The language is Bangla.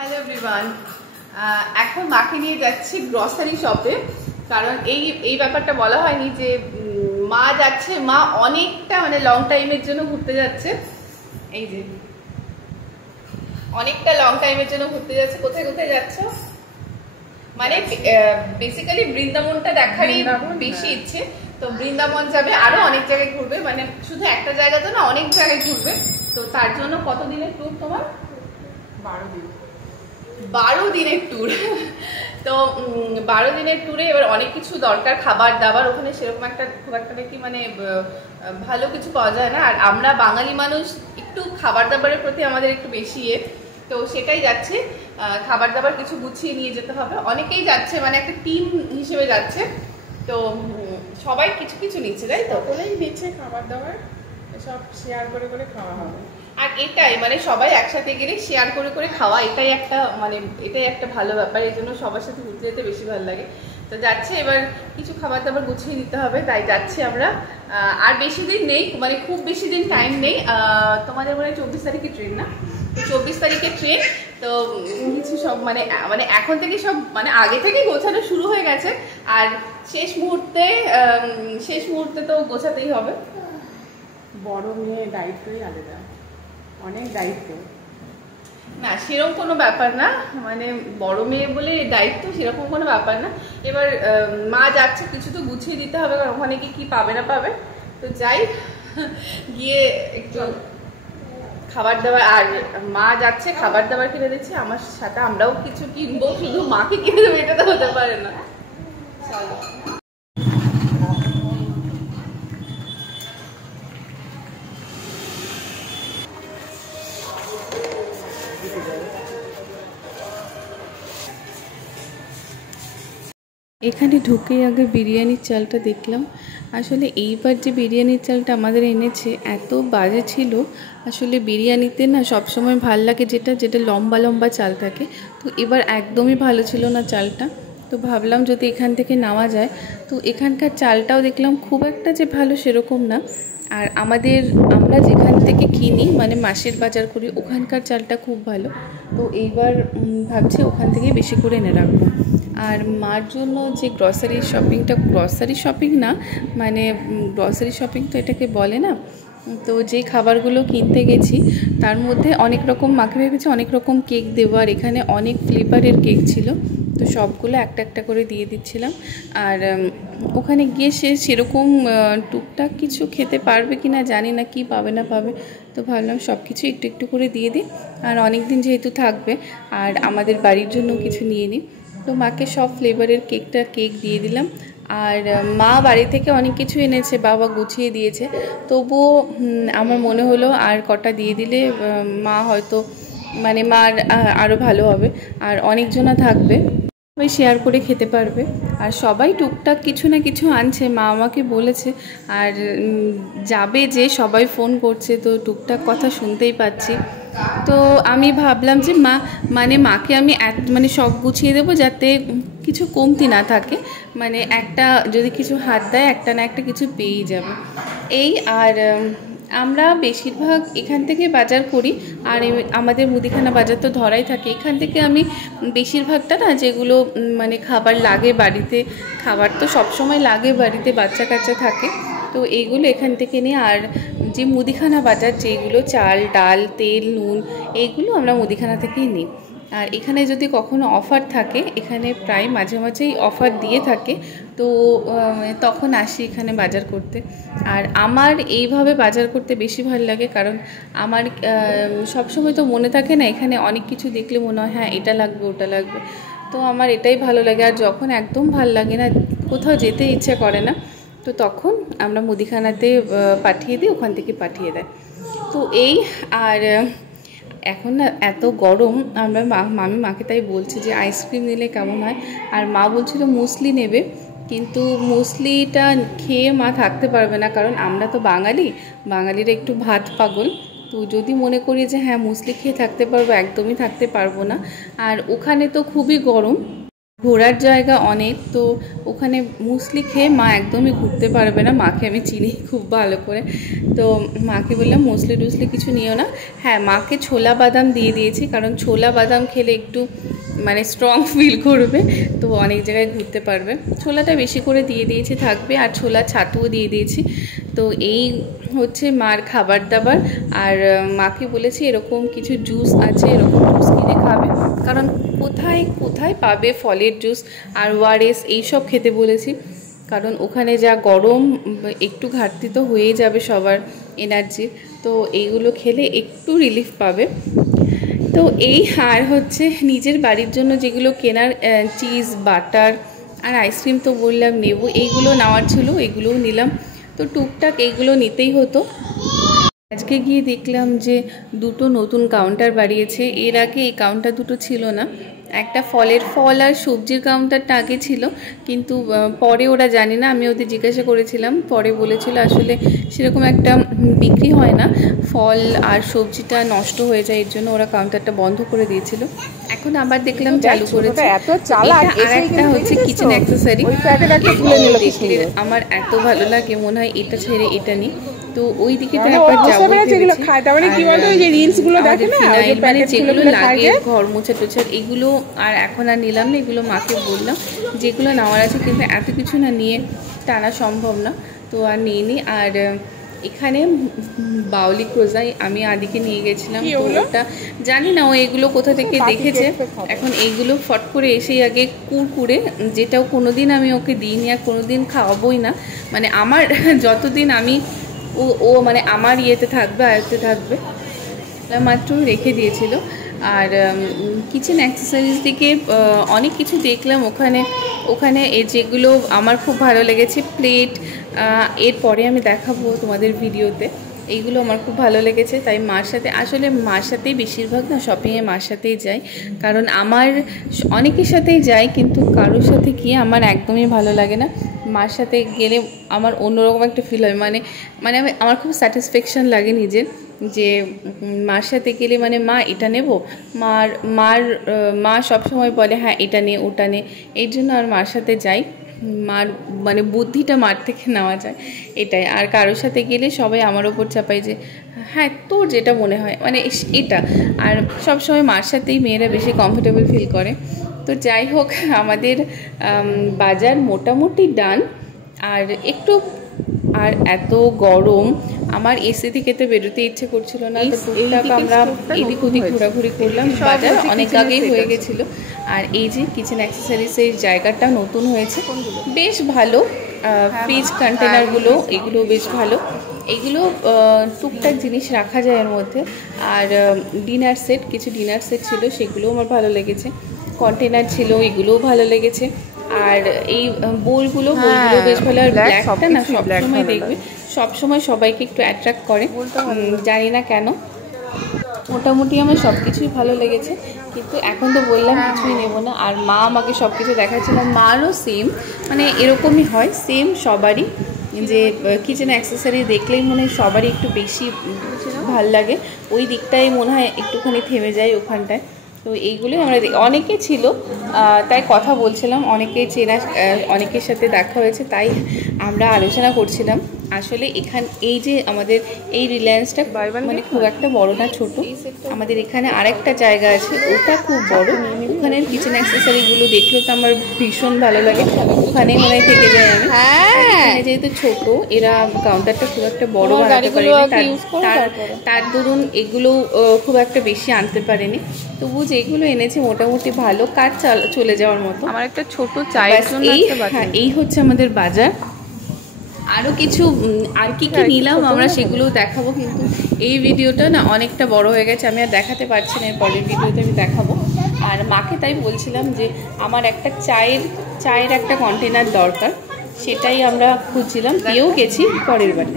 হ্যালো এভরিওয়ান, এখন মাকে নিয়ে যাচ্ছি গ্রসারি শপে। কারণ এই ব্যাপারটা বলা হয়নি যে মা যাচ্ছে, মা অনেকটা লং টাইমের জন্য ঘুরতে যাচ্ছে। এই যে অনেকটা লং টাইমের জন্য ঘুরতে যাচ্ছে। কোথায় কোথায় যাচ্ছ? বেসিক্যালি বৃন্দাবনটা দেখারই বেশি ইচ্ছে। তো বৃন্দাবন যাবে, আরো অনেক জায়গায় ঘুরবে, শুধু একটা জায়গা তো না, অনেক জায়গায় ঘুরবে। তো তার জন্য কতদিনের ট্যুর তোমার? 12 দিনের ট্যুর। তো 12 দিনের ট্যুরে এবার অনেক কিছু দরকার, খাবার দাবার ওখানে সেরকম খুব একটা কি ভালো কিছু পাওয়া যায় না। আর আমরা বাঙালি মানুষ, একটু খাবার দাবারের প্রতি আমাদের একটু বেশি তো সেটাই যাচ্ছে। খাবার দাবার কিছু গুছিয়ে নিয়ে যেতে হবে। অনেকেই যাচ্ছে, একটা টিম হিসেবে যাচ্ছে। তো সবাই কিছু কিছু নিচ্ছে, তাই তো? সকলেই নিচ্ছে খাবার দাবার, সব শেয়ার করে করে খাওয়া হবে। আর এটাই সবাই একসাথে গেলে শেয়ার করে করে খাওয়া, এটাই একটা ভালো ব্যাপার। এই জন্য সবার সাথে ঘুরতে যেতে বেশি ভালো লাগে। তো যাচ্ছে, এবার কিছু খাবার দাবার গুছিয়ে নিতে হবে, তাই যাচ্ছি আমরা। আর বেশি দিন নেই, খুব বেশি দিন টাইম নেই। তোমাদের 24 তারিখে ট্রেন, না? 24 তারিখে ট্রেন। তো কিছু সব এখন থেকে সব আগে থেকে গোছানো শুরু হয়ে গেছে। আর শেষ মুহূর্তে তো গোছাতেই হবে। বড় মেয়ে দায়িত্বই আলাদা, অনেক দায়িত্ব। না, সেরকম কোনো ব্যাপার না। বড় মেয়ে বলে দায়িত্ব সেরকম কোনো ব্যাপার না। এবার মা যাচ্ছে, কিছু তো গুছিয়ে দিতে হবে, কারণ ওখানে কি পাবে না পাবে। তো যাই, গিয়ে একটু খাবার দাবার, আর মা যাচ্ছে খাবার দাবার কিনে দিচ্ছে, আমার সাথে আমরাও কিছু কিনবো। শুধু মাকে কিনে দেবো এটা তো হতে পারে না। চলো। এখানে ঢুকে আগে বিরিয়ানির চালটা দেখলাম। আসলে এইবার যে বিরিয়ানির চালটা আমাদের এনেছে এত বাজে ছিল। আসলে বিরিয়ানিতে না সবসময় ভাল লাগে যেটা লম্বা লম্বা চাল থাকে। তো এবার একদমই ভালো ছিল না চালটা। তো ভাবলাম যদি এখান থেকে নেওয়া যায়। তো এখানকার চালটাও দেখলাম খুব একটা যে ভালো সেরকম না। আর আমরা যেখান থেকে কিনি, মাসের বাজার করি, ওখানকার চালটা খুব ভালো। তো এইবার ভাবছি ওখান থেকে বেশি করে এনে রাখবো। আর মার জন্য যে গ্রসারি শপিং না, গ্রসারি শপিং তো এটাকে বলে না। তো যে খাবারগুলো কিনতে গেছি তার মধ্যে অনেক রকম, মাকে ভেবেছি অনেক রকম কেক দেবো। আর এখানে অনেক ফ্লেভারের কেক ছিল, তো সবগুলো একটা একটা করে দিয়ে দিচ্ছিলাম। আর ওখানে গিয়ে সেরকম টুকটাক কিছু খেতে পারবে কি না জানি না, কি পাবে না পাবে। তো ভাবলাম সব কিছু একটু একটু করে দিয়ে দিই। আর অনেক দিন যেহেতু থাকবে, আর আমাদের বাড়ির জন্য কিছু নিয়ে নিই। তো মাকে সব ফ্লেভারের কেক দিয়ে দিলাম। আর মা বাড়ি থেকে অনেক কিছু এনেছে, বাবা গুছিয়ে দিয়েছে। তবুও আমার মনে হলো আর কটা দিয়ে দিলে মা হয়তো মার আরও ভালো হবে। আর অনেকজনা থাকবে, সবাই শেয়ার করে খেতে পারবে। আর সবাই টুকটাক কিছু না কিছু আনছে, মা আমাকে বলেছে। আর যাবে যে সবাই ফোন করছে, তো টুকটাক কথা শুনতেই পাচ্ছি। তো আমি ভাবলাম যে মাকে আমি সব গুছিয়ে দেবো, যাতে কিছু কমতি না থাকে। একটা যদি কিছু হাত দেয়, একটা না একটা কিছু পেয়েই যাবে। আর আমরা বেশিরভাগ এখান থেকে বাজার করি। আর আমাদের মুদিখানা বাজার তো ধরাই থাকে। এখান থেকে আমি বেশিরভাগটা না, যেগুলো খাবার লাগে বাড়িতে, খাবার তো সবসময় লাগে বাড়িতে, বাচ্চা কাচ্চা থাকে, তো এইগুলো এখান থেকে নিই। আর যে মুদিখানা বাজার, যেগুলো চাল ডাল তেল নুন, এইগুলো আমরা মুদিখানা থেকেই নিই। আর এখানে যদি কখনো অফার থাকে, এখানে প্রায় মাঝে মাঝেই অফার দিয়ে থাকে, তো তখন আসি এখানে বাজার করতে। আর আমার এইভাবে বাজার করতে বেশি ভালো লাগে, কারণ আমার সবসময় তো মনে থাকে না, এখানে অনেক কিছু দেখলে মনে হয় হ্যাঁ এটা লাগবে ওটা লাগবে। তো আমার এটাই ভালো লাগে। আর যখন একদম ভালো লাগে না, কোথাও যেতে ইচ্ছে করে না, তো তখন আমরা মুদিখানাতে পাঠিয়ে দিই, ওখান থেকে পাঠিয়ে দেয়। তো আর এখন না এত গরম, আমি মাকে তাই বলছি যে আইসক্রিম নিলে কেমন হয়। আর মা বলছিল মুসলি নেবে, কিন্তু মুসলিটা খেয়ে মা থাকতে পারবে না, কারণ আমরা তো বাঙালিরা একটু ভাত পাগল। তো যদি মনে করি যে হ্যাঁ মুসলি খেয়ে থাকতে পারবো, একদমই থাকতে পারবো না। আর ওখানে তো খুবই গরম, ঘোরার জায়গা অনেক, তো ওখানে মুসলি খেয়ে মা একদমই ঘুরতে পারবে না। মাকে আমি চিনি খুব ভালো করে, তো মাকে বললাম মুসলি টুসলি কিছু নিও না। হ্যাঁ, মাকে ছোলা বাদাম দিয়ে দিয়েছি, কারণ ছোলা বাদাম খেলে একটু মানে স্ট্রং ফিল করবে, তো অনেক জায়গায় ঘুরতে পারবে। ছোলাটা বেশি করে দিয়ে দিয়েছি, থাকবে। আর ছোলা ছাতুও দিয়ে দিয়েছি। তো এই হচ্ছে মার খাবার দাবার। আর মাকে বলেছি এরকম কিছু জুস আছে, এরকম জুস কিনে খাবে, কারণ কোথায় কোথায় পাবে ফলের জুস আর ওআরএস এইসব খেতে বলেছি, কারণ ওখানে যা গরম, একটু ঘাটতি তো হয়েই যাবে সবার এনার্জির, তো এইগুলো খেলে একটু রিলিফ পাবে। তো এই আর হচ্ছে নিজের বাড়ির জন্য যেগুলো কেনার, চিজ, বাটার আর আইসক্রিম তো বললাম নেব, এইগুলো নেওয়ার ছিল, এগুলোও নিলাম। তো টুকটাক এইগুলো নিতেই হতো। আজকে গিয়ে দেখলাম যে দুটো নতুন কাউন্টার বাড়িয়েছে। এর আগে এই কাউন্টার দুটো ছিল না। একটা ফল আর সবজির কাউন্টারটা আগে ছিল, কিন্তু পরে ওরা জানি না, আমি ওদের জিজ্ঞাসা করেছিলাম, পরে বলেছিল আসলে সেরকম একটা বিক্রি হয় না, ফল আর সবজিটা নষ্ট হয়ে যায়, এর জন্য ওরা কাউন্টারটা বন্ধ করে দিয়েছিল। এখন আবার দেখলাম চালু করেছে। আর একটা হচ্ছে কিচেন অ্যাক্সেসরি, আমার এত ভালো লাগে, মনে হয় এটা ছেড়ে এটা নিই। তো ওই দিকে যেগুলো লাগে ঘর মোছা টোছার এগুলো আর এখন আর নিলাম না, এগুলো মাকে বললাম যেগুলো নেওয়ার আছে, কিন্তু এত কিছু না নিয়ে টানা সম্ভব না, তো আর নিইনি। আর এখানে বাউলি ক্রোজা আমি আদিকে নিয়ে গেছিলাম, তো ওটা জানি না ও এগুলো কোথা থেকে দেখেছে। এখন এইগুলো ফট করে এসেই আগে কুরকুরে, যেটাও কোনোদিন আমি ওকে দিইনি আর কোনোদিন খাওয়াবোই না, মানে আমার যতদিন আমি ও মানে আমার ইয়েতে থাকবে, আয়ত্তে থাকবে, মাত্র রেখে দিয়েছিল। আর কিচেন অ্যাক্সেসরিজ দিকে অনেক কিছু দেখলাম ওখানে যেগুলো আমার খুব ভালো লেগেছে, প্লেট, এরপরে আমি দেখাবো তোমাদের ভিডিওতে, এইগুলো আমার খুব ভালো লেগেছে। তাই মার সাথে, আসলে মার সাথেই বেশিরভাগ না শপিংয়ে মার সাথেই যাই, কারণ আমার অনেকের সাথেই যাই, কিন্তু কারোর সাথে গিয়ে আমার একদমই ভালো লাগে না। মার সাথে গেলে আমার অন্যরকম একটা ফিল হয়, মানে আমার খুব স্যাটিসফ্যাকশান লাগে নিজের, যে মার সাথে গেলে মানে মা এটা নেব, মা সবসময় বলে হ্যাঁ এটা নে ওটা নে, এই জন্য আর মার সাথে যাই, মার মানে বুদ্ধিটা মার থেকে নেওয়া যায় এটাই। আর কারোর সাথে গেলে সবাই আমার ওপর চাপায় যে হ্যাঁ তোর যেটা মনে হয় মানে এটা, আর সবসময় মার সাথেই মেয়েরা বেশি কমফোর্টেবল ফিল করে। তো যাই হোক, আমাদের বাজার মোটামুটি ডান। আর একটু, আর এত গরম, আমার এসি থেকে তো বেরোতে ইচ্ছে করছিল না, তো টুকটাক আমরা এদিক ওদিক ঘোরাঘুরি করলাম, বাজার অনেক আগেই হয়ে গেছিলো। আর এই যে কিচেন অ্যাক্সেসরিজের জায়গাটা নতুন হয়েছে, বেশ ভালো, ফ্রিজ কন্টেনারগুলো এগুলো বেশ ভালো, এগুলো টুকটাক জিনিস রাখা যায় এর মধ্যে। আর ডিনার সেট, কিছু ডিনার সেট ছিল, সেগুলোও আমার ভালো লেগেছে, কন্টেনার ছিল, এগুলোও ভালো লেগেছে। আর এই বোলগুলো বেশ ভালো। আর ব্ল্যাকটা না সবসময় দেখবে, সবসময় সবাইকে একটু অ্যাট্রাক্ট করে, জানি না কেন। মোটামুটি আমার সব কিছুই ভালো লেগেছে, কিন্তু এখন তো বললাম কিছুই নেব না। আর মা আমাকে সব কিছু দেখাচ্ছিলাম, মারও সেম, মানে এরকমই হয় সেম সবারই, যে কিচেন অ্যাক্সেসরি দেখলেই মনে হয় সবারই একটু বেশি ভাল লাগে, ওই দিকটাই মনে হয় একটুখানি থেমে যায় ওখানটায়। তো এইগুলোই আমরা অনেকে ছিল, তাই কথা বলছিলাম, অনেকে চেনা, অনেকের সাথে দেখা হয়েছে, তাই আমরা আলোচনা করছিলাম। আসলে এই যে আমাদের এই রিলায়েন্সটা মানে খুব একটা বড় না, ছোট। আমাদের এখানে আরেকটা জায়গা আছে, ওটা খুব বড়, ওখানের কিচেন অ্যাক্সেসরিগুলো দেখলে তো আমার ভীষণ ভালো লাগে, ওখানেই মনে হয় থেকে যায় আমি। এখানে যেহেতু ছোট, এরা কাউন্টারটা খুব একটা বড় বানাতে পারেনি, তার দরুন এগুলো খুব একটা বেশি আনতে পারেনি, তবু যেগুলো এনেছে মোটামুটি ভালো, কাজ চলে যাওয়ার মতো। আমার একটা ছোট চায়ের জন্য এই হচ্ছে আমাদের বাজার। আরও কিছু আর কি নিলাম আমরা সেগুলো দেখাবো, কিন্তু এই ভিডিওটা না অনেকটা বড় হয়ে গেছে, আমি আর দেখাতে পারছি না, পরের ভিডিওতে আমি দেখাবো। আর মাকে তাই বলছিলাম যে আমার একটা চায়ের একটা কন্টেনার দরকার, সেটাই আমরা খুঁজছিলাম, পেয়েও গেছি পরের বারে।